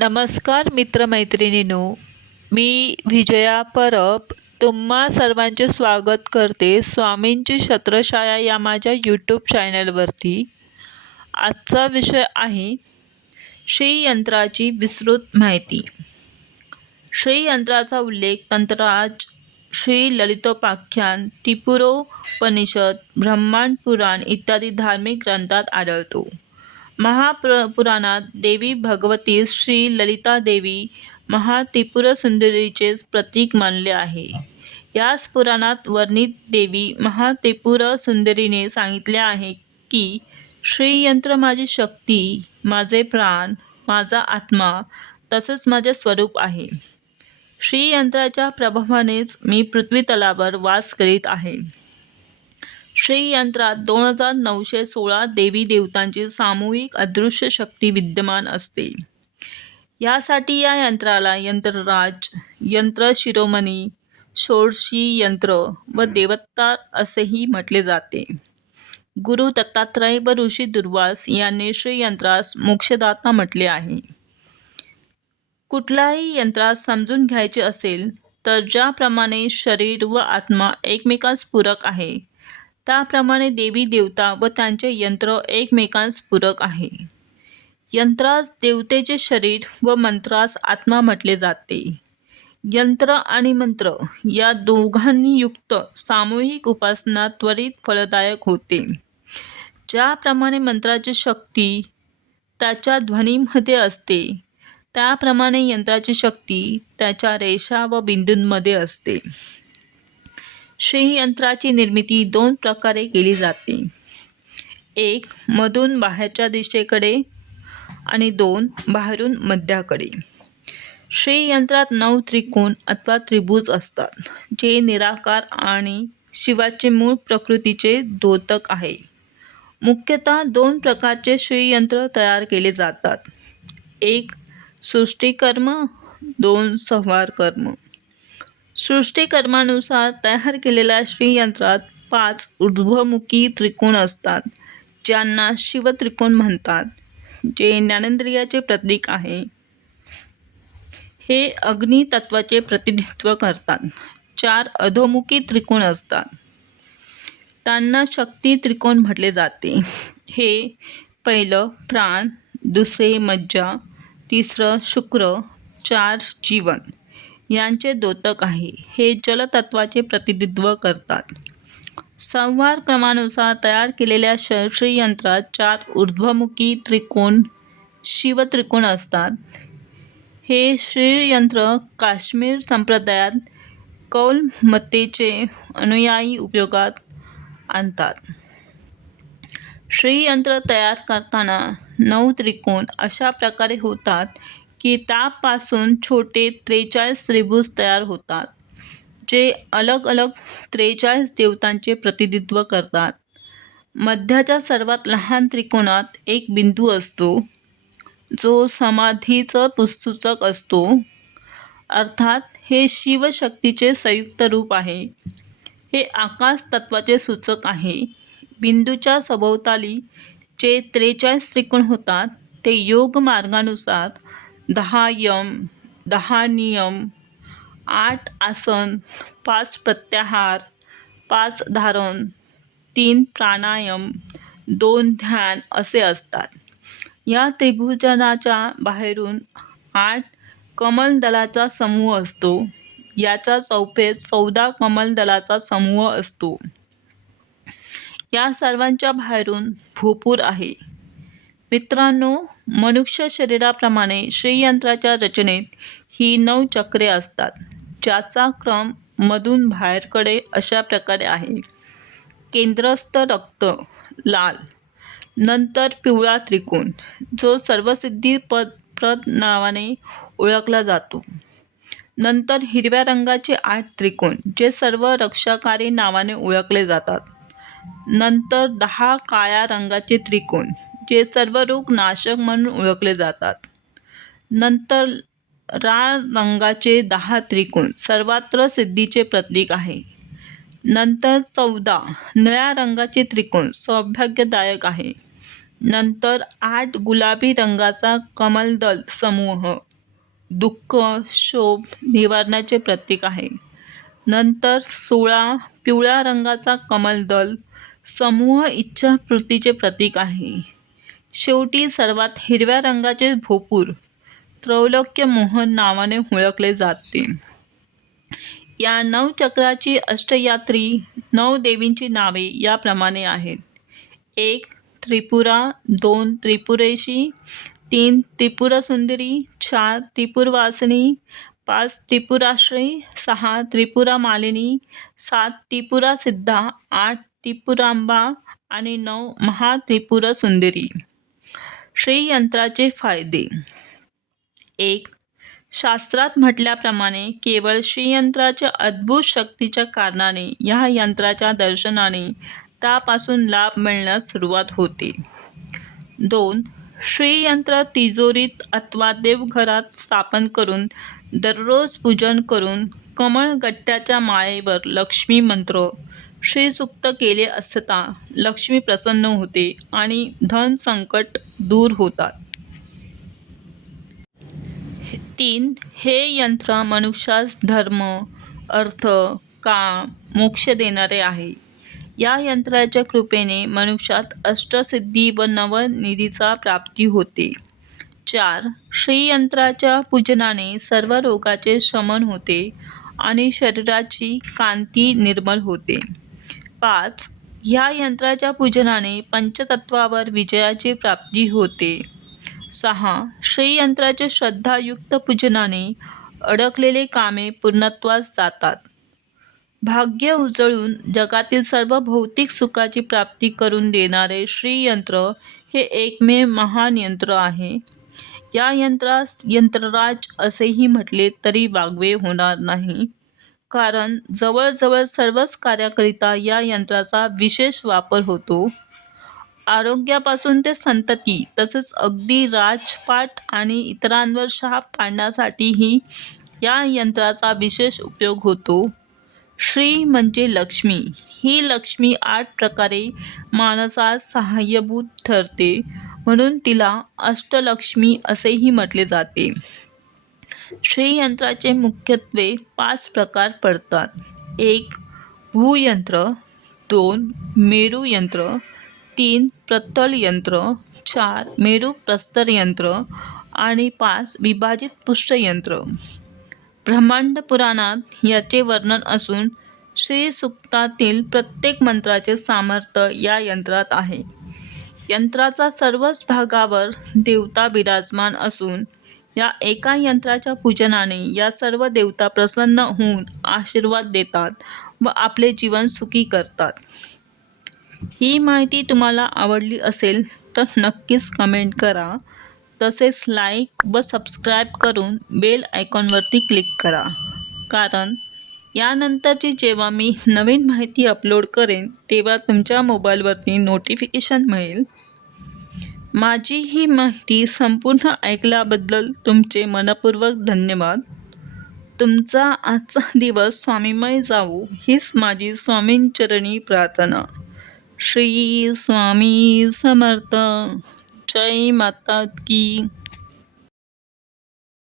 नमस्कार मित्रमैत्रिणींनो मी विजया परब तुम्हा सर्वांचे स्वागत करते स्वामींची छत्रछाया या माझ्या यूट्यूब चॅनलवरती आजचा विषय आहे श्रीयंत्राची विस्तृत माहिती. श्रीयंत्राचा उल्लेख तंत्रराज श्री ललितोपाख्यान त्रिपुरोपनिषद ब्रह्मांड पुराण इत्यादी धार्मिक ग्रंथात आढळतो. महाप्र पुराणात देवी भगवती श्री ललिता देवी महात्रिपुरसुंदरीचे प्रतीक मानले आहे. याच पुराणात वर्णित देवी महात्रिपुरसुंदरीने सांगितले आहे की श्रीयंत्र माझी शक्ती माझे प्राण माझा आत्मा तसंच माझे स्वरूप आहे. श्रीयंत्राच्या प्रभावानेच मी पृथ्वीतलावर वास करीत आहे. श्रीयंत्रात दोन हजार नऊशे सोळा देवी देवतांची सामूहिक अदृश्य शक्ती विद्यमान असते. यासाठी या यंत्राला यंत्रराज यंत्र शिरोमणी षोडशी यंत्र व देवतार असेही म्हटले जाते. गुरु दत्तात्रय व ऋषी दुर्वास यांनी श्रीयंत्रास मोक्षदाता म्हटले आहे. कुठल्याही यंत्रास समजून घ्यायचे असेल तर ज्याप्रमाणे शरीर व आत्मा एकमेकांस पूरक आहे त्याप्रमाणे देवी देवता व त्यांचे यंत्र एकमेकांस पूरक आहे. यंत्रास देवतेचे शरीर व मंत्रास आत्मा म्हटले जाते. यंत्र आणि मंत्र या दोघांनी युक्त सामूहिक उपासना त्वरित फलदायक होते. ज्याप्रमाणे मंत्राची शक्ती त्याच्या ध्वनीमध्ये असते त्याप्रमाणे यंत्राची शक्ती त्याच्या रेषा व बिंदूंमध्ये असते. श्रीयंत्राची निर्मिती दोन प्रकारे केली जाते. एक मधून बाहेरच्या दिशेकडे आणि दोन बाहेरून मध्याकडे. श्रीयंत्रात नऊ त्रिकोण अथवा त्रिभुज असतात जे निराकार आणि शिवाचे मूळ प्रकृतीचे द्योतक आहे. मुख्यतः दोन प्रकारचे श्रीयंत्र तयार केले जातात. एक सृष्टिकर्म दोन संहार कर्म सृष्टिकर्मानुसार तयार केलेल्या श्रीयंत्रात पाच ऊर्ध्वमुखी त्रिकोण असतात ज्यांना शिवत्रिकोण म्हणतात जे ज्ञानेंद्रियाचे प्रतीक आहे. हे अग्नितत्वाचे प्रतिनिधित्व करतात. चार अधोमुखी त्रिकोण असतात. त्यांना शक्ती त्रिकोण म्हटले जाते. हे पहिलं प्राण दुसरे मज्जा तिसरं शुक्र चार जीवन. यांचे द्योतक आहे. हे जलतत्वाचे प्रतिनिधित्व करतात. संवार क्रमानुसार तयार केलेल्या श श्रीयंत्रात चार ऊर्ध्वमुखी त्रिकोण शिवत्रिकोण असतात. हे श्रीयंत्र काश्मीर संप्रदायात कौलमतेचे अनुयायी उपयोगात आणतात. श्रीयंत्र तयार करताना नऊ त्रिकोण अशा प्रकारे होतात की तापासून छोटे त्रेचाळीस त्रिभुज तयार होतात जे अलग अलग त्रेचाळीस देवतांचे प्रतिनिधित्व करतात. मध्याच्या सर्वात लहान त्रिकोणात एक बिंदू असतो जो समाधीचं पुस्तक असतो. अर्थात हे शिवशक्तीचे संयुक्त रूप आहे. हे आकाश तत्वाचे सूचक आहे. बिंदूच्या सभोवताली जे त्रेचाळीस त्रिकोण होतात ते योग मार्गानुसार दहा यम दहा नियम आठ आसन पाच प्रत्याहार पाच धारण तीन प्राणायाम दोन ध्यान असे असतात. या त्रिभुजनाच्या बाहेरून आठ कमलदलाचा समूह असतो. याच्या चौफेत चौदा कमलदलाचा समूह असतो. या सर्वांच्या बाहेरून भोपूर आहे. मित्रांनो मनुष्य शरीराप्रमाणे श्रीयंत्राच्या रचनेत ही नऊ चक्रे असतात ज्याचा क्रम मधून बाहेरकडे अशा प्रकारे आहे. केंद्रस्थ रक्त लाल. नंतर पिवळा त्रिकोण जो सर्वसिद्धी पद प्रद नावाने ओळखला जातो. नंतर हिरव्या रंगाचे आठ त्रिकोण जे सर्व रक्षाकारी नावाने ओळखले जातात. नंतर दहा काळ्या रंगाचे त्रिकोण जे सर्व रोग नाशक म्हणून ओळखले जातात. नंतर राळ रंगाचे दहा त्रिकोण सर्वत्र सिद्धीचे प्रतीक आहे. नंतर चौदा निळ्या रंगाचे त्रिकोण सौभाग्यदायक आहे. नंतर आठ गुलाबी रंगाचा कमलदल समूह दुःख शोभ निवारणाचे प्रतीक आहे. नंतर सोळा पिवळ्या रंगाचा कमलदल समूह इच्छा प्रतीचे प्रतीक आहे. शेवटी सर्वात हिरव्या रंगाचे भोपूर त्रैलोक्य मोहन नावाने ओळखले जाते. या नऊ चक्राची अष्टयात्री नऊ देवींची नावे याप्रमाणे आहेत. एक त्रिपुरा दोन त्रिपुरेशी तीन त्रिपुरसुंदरी चार त्रिपुरवासिनी पाच त्रिपुराश्री सहा त्रिपुरा मालिनी सात त्रिपुरा सिद्धा आठ त्रिपुरांबा आणि नऊ महात्रिपुरसुंदरी श्रीयंत्राचे फायदे. एक शास्त्रात म्हटल्याप्रमाणे केवळ श्रीयंत्राच्या अद्भुत शक्तीच्या कारणाने या यंत्राच्या दर्शनाने त्यापासून लाभ मिळण्यास सुरुवात होते. दोन श्रीयंत्र तिजोरीत अथवा देवघरात स्थापन करून दररोज पूजन करून कमळगट्ट्याच्या माळेवर लक्ष्मी मंत्र श्रीसुक्त केले असता लक्ष्मी प्रसन्न होते आणि धन संकट दूर होतात. तीन हे यंत्र मनुष्यास धर्म अर्थ काम मोक्ष देणारे आहे. या यंत्राच्या कृपेने मनुष्यात अष्टसिद्धी व नवनिधीचा प्राप्ती होते. चार श्रीयंत्राच्या पूजनाने सर्व रोगाचे शमन होते आणि शरीराची कांती निर्मल होते. पाच. ह्या यंत्राच्या पूजनाने पंचतत्वावर विजयाची प्राप्ती होते. सहा. श्रीयंत्राच्या श्रद्धायुक्त पूजनाने अडकलेले कामे पूर्णत्वास जातात. भाग्य उजळून जगातील सर्व भौतिक सुखाची प्राप्ती करून देणारे श्रीयंत्र हे एकमेव महान यंत्र आहे. या यंत्रास यंत्रराज असेही म्हटले तरी वागवे होणार नाही. कारण जवळजवळ सर्वच कार्याकरिता या यंत्राचा विशेष वापर होतो. आरोग्यापासून ते संतती तसेच अगदी राजपाट आणि इतरांवर शाप पाडण्यासाठीही या यंत्राचा विशेष उपयोग होतो. श्री म्हणजे लक्ष्मी. ही लक्ष्मी आठ प्रकारे माणसास सहाय्यभूत ठरते म्हणून तिला अष्टलक्ष्मी असेही म्हटले जाते. श्रीयंत्राचे मुख्यत्वे पाच प्रकार पडतात. एक भूयंत्र दोन मेरूयंत्र तीन प्रत्तल यंत्र चार मेरू प्रस्तर यंत्र आणि पाच विभाजित पुष्टयंत्र ब्रह्मांड पुराणात याचे वर्णन असून श्रीसुक्तातील प्रत्येक मंत्राचे सामर्थ्य या यंत्रात आहे. यंत्राचा सर्वच भागावर देवता विराजमान असून या एका यंत्राच्या पूजनाने या सर्व देवता प्रसन्न होऊन आशीर्वाद देतात व आपले जीवन सुखी करतात. ही माहिती तुम्हाला आवडली असेल तर नक्कीच कमेंट करा. तसेच लाईक व सबस्क्राईब करून बेल आयकॉनवरती क्लिक करा. कारण यानंतरची जेव्हा मी नवीन माहिती अपलोड करेन तेव्हा तुमच्या मोबाईलवरती नोटिफिकेशन मिळेल. माझी ही माहिती संपूर्ण ऐकल्याबद्दल तुमचे मनपूर्वक धन्यवाद. तुमचा आजचा दिवस स्वामीमय जावो हीच माझी स्वामींचरणी प्रार्थना. श्री स्वामी समर्थ. जय माता की.